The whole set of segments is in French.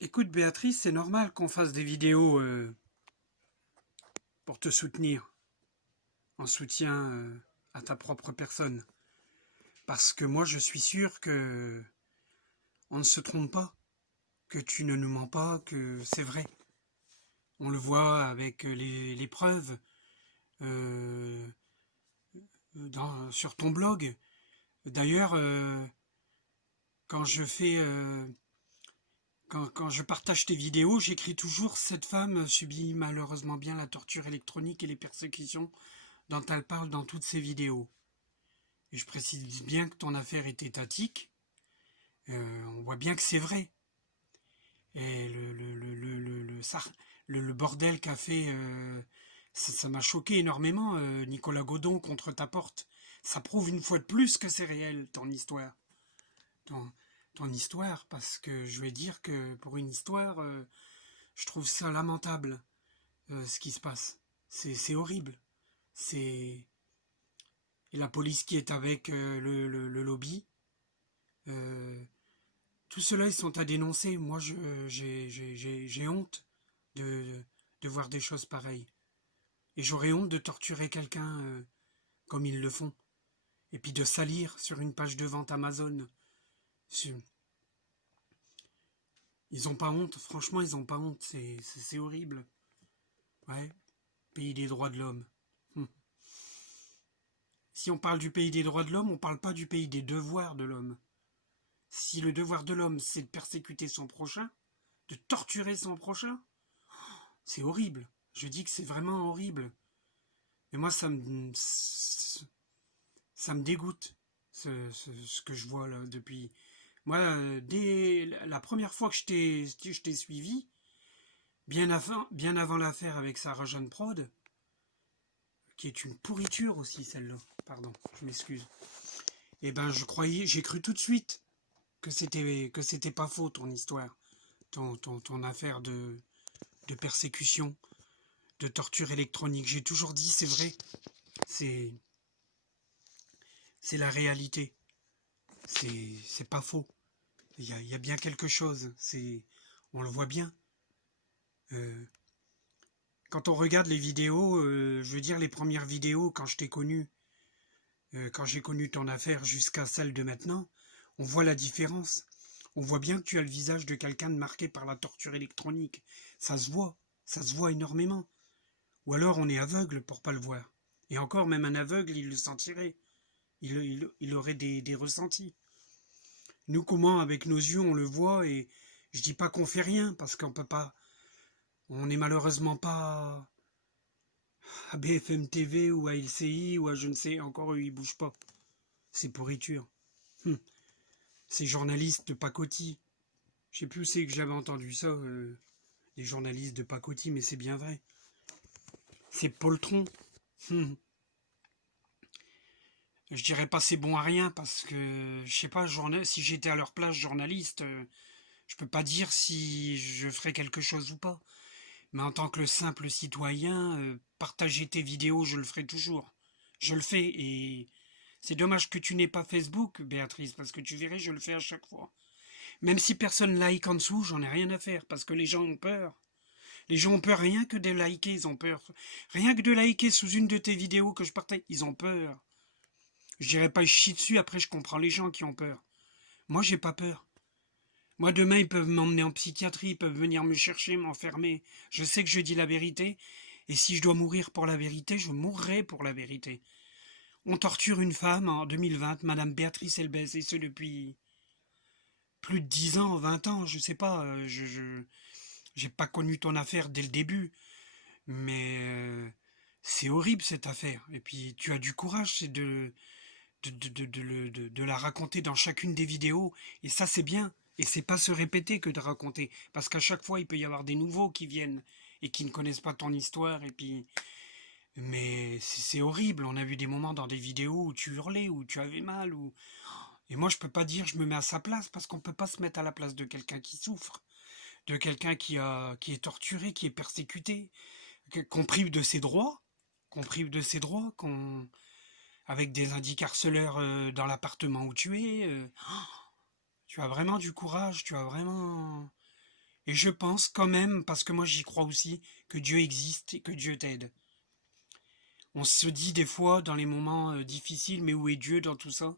Écoute Béatrice, c'est normal qu'on fasse des vidéos pour te soutenir, en soutien à ta propre personne. Parce que moi je suis sûr que on ne se trompe pas, que tu ne nous mens pas, que c'est vrai. On le voit avec les preuves sur ton blog. D'ailleurs, quand je fais quand je partage tes vidéos, j'écris toujours cette femme subit malheureusement bien la torture électronique et les persécutions dont elle parle dans toutes ses vidéos. Et je précise bien que ton affaire est étatique. On voit bien que c'est vrai. Et le bordel qu'a fait, ça m'a choqué énormément, Nicolas Godon contre ta porte. Ça prouve une fois de plus que c'est réel, ton histoire. Ton, ton histoire, parce que je vais dire que pour une histoire, je trouve ça lamentable, ce qui se passe. C'est horrible. C'est Et la police qui est avec le lobby. Euh, Tout cela, ils sont à dénoncer. Moi, j'ai honte de, de voir des choses pareilles. Et j'aurais honte de torturer quelqu'un comme ils le font. Et puis de salir sur une page de vente Amazon. Ils ont pas honte, franchement, ils ont pas honte. C'est horrible. Ouais, pays des droits de l'homme. Si on parle du pays des droits de l'homme, on parle pas du pays des devoirs de l'homme. Si le devoir de l'homme, c'est de persécuter son prochain, de torturer son prochain, c'est horrible. Je dis que c'est vraiment horrible. Et moi, ça me dégoûte, ce que je vois là depuis. Moi, dès la première fois que je t'ai suivi, bien avant l'affaire avec Sarah Jeanne Prod, qui est une pourriture aussi celle-là, pardon, je m'excuse. Et ben, j'ai cru tout de suite que c'était pas faux ton histoire, ton affaire de persécution, de torture électronique. J'ai toujours dit, c'est vrai, c'est c'est la réalité. C'est pas faux. Il y a bien quelque chose. On le voit bien. Euh, Quand on regarde les vidéos, je veux dire les premières vidéos quand je t'ai connu, quand j'ai connu ton affaire jusqu'à celle de maintenant, on voit la différence. On voit bien que tu as le visage de quelqu'un de marqué par la torture électronique. Ça se voit énormément. Ou alors on est aveugle pour pas le voir. Et encore, même un aveugle, il le sentirait. Il aurait des ressentis. Nous, comment, avec nos yeux, on le voit, et je dis pas qu'on fait rien, parce qu'on peut pas, on n'est malheureusement pas à BFM TV ou à LCI ou à je ne sais, encore eux, ils bougent pas. C'est pourriture. Ces journalistes de pacotille. Je sais plus où c'est que j'avais entendu ça, des journalistes de pacotille, mais c'est bien vrai. C'est poltron. Je dirais pas c'est bon à rien, parce que, je sais pas, si j'étais à leur place journaliste, je peux pas dire si je ferais quelque chose ou pas. Mais en tant que le simple citoyen, partager tes vidéos, je le ferai toujours. Je le fais, et c'est dommage que tu n'aies pas Facebook, Béatrice, parce que tu verrais, je le fais à chaque fois. Même si personne like en dessous, j'en ai rien à faire, parce que les gens ont peur. Les gens ont peur rien que de liker, ils ont peur. Rien que de liker sous une de tes vidéos que je partage, ils ont peur. Je dirais pas je chie dessus, après je comprends les gens qui ont peur. Moi, j'ai pas peur. Moi, demain, ils peuvent m'emmener en psychiatrie, ils peuvent venir me chercher, m'enfermer. Je sais que je dis la vérité, et si je dois mourir pour la vérité, je mourrai pour la vérité. On torture une femme en 2020, Madame Béatrice Elbès, et ce depuis plus de 10 ans, 20 ans, je sais pas, j'ai pas connu ton affaire dès le début, mais c'est horrible cette affaire. Et puis tu as du courage, c'est de la raconter dans chacune des vidéos, et ça c'est bien. Et c'est pas se répéter que de raconter, parce qu'à chaque fois il peut y avoir des nouveaux qui viennent et qui ne connaissent pas ton histoire, et puis mais c'est horrible. On a vu des moments dans des vidéos où tu hurlais, où tu avais mal, et moi je peux pas dire je me mets à sa place, parce qu'on peut pas se mettre à la place de quelqu'un qui souffre, de quelqu'un qui est torturé, qui est persécuté, qu'on prive de ses droits, qu'on avec des indicarceleurs dans l'appartement où tu es. Tu as vraiment du courage, tu as vraiment... Et je pense quand même, parce que moi j'y crois aussi, que Dieu existe et que Dieu t'aide. On se dit des fois dans les moments difficiles, mais où est Dieu dans tout ça?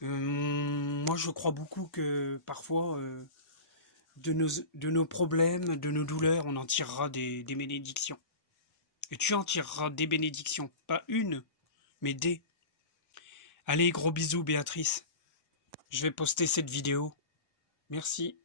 Moi je crois beaucoup que parfois de nos problèmes, de nos douleurs, on en tirera des bénédictions. Et tu en tireras des bénédictions, pas une, mais des. Allez, gros bisous Béatrice. Je vais poster cette vidéo. Merci.